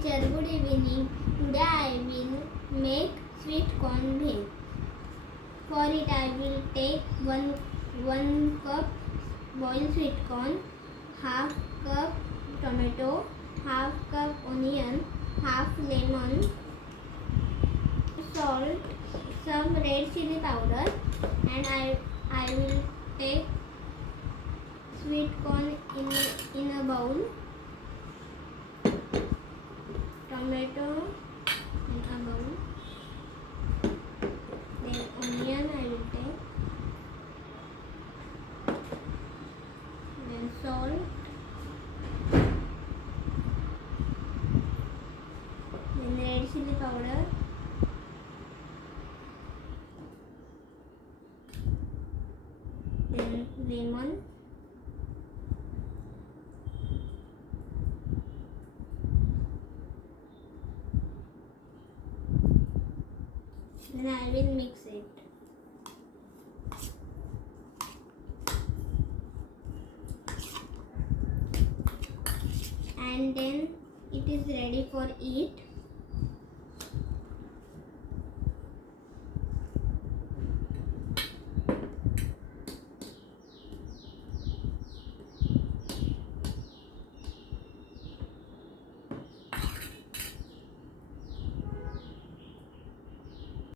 teacher, good evening. Today I will make sweet corn bhel. For it I will take one cup boiled sweet corn, half cup tomato, half cup onion, half lemon, salt, some red chili powder, and I will take sweet corn in a bowl, tomato in a bowl, then onion I will take, then salt, then red chili powder, then lemon, then I will mix it. And then it is ready for eat.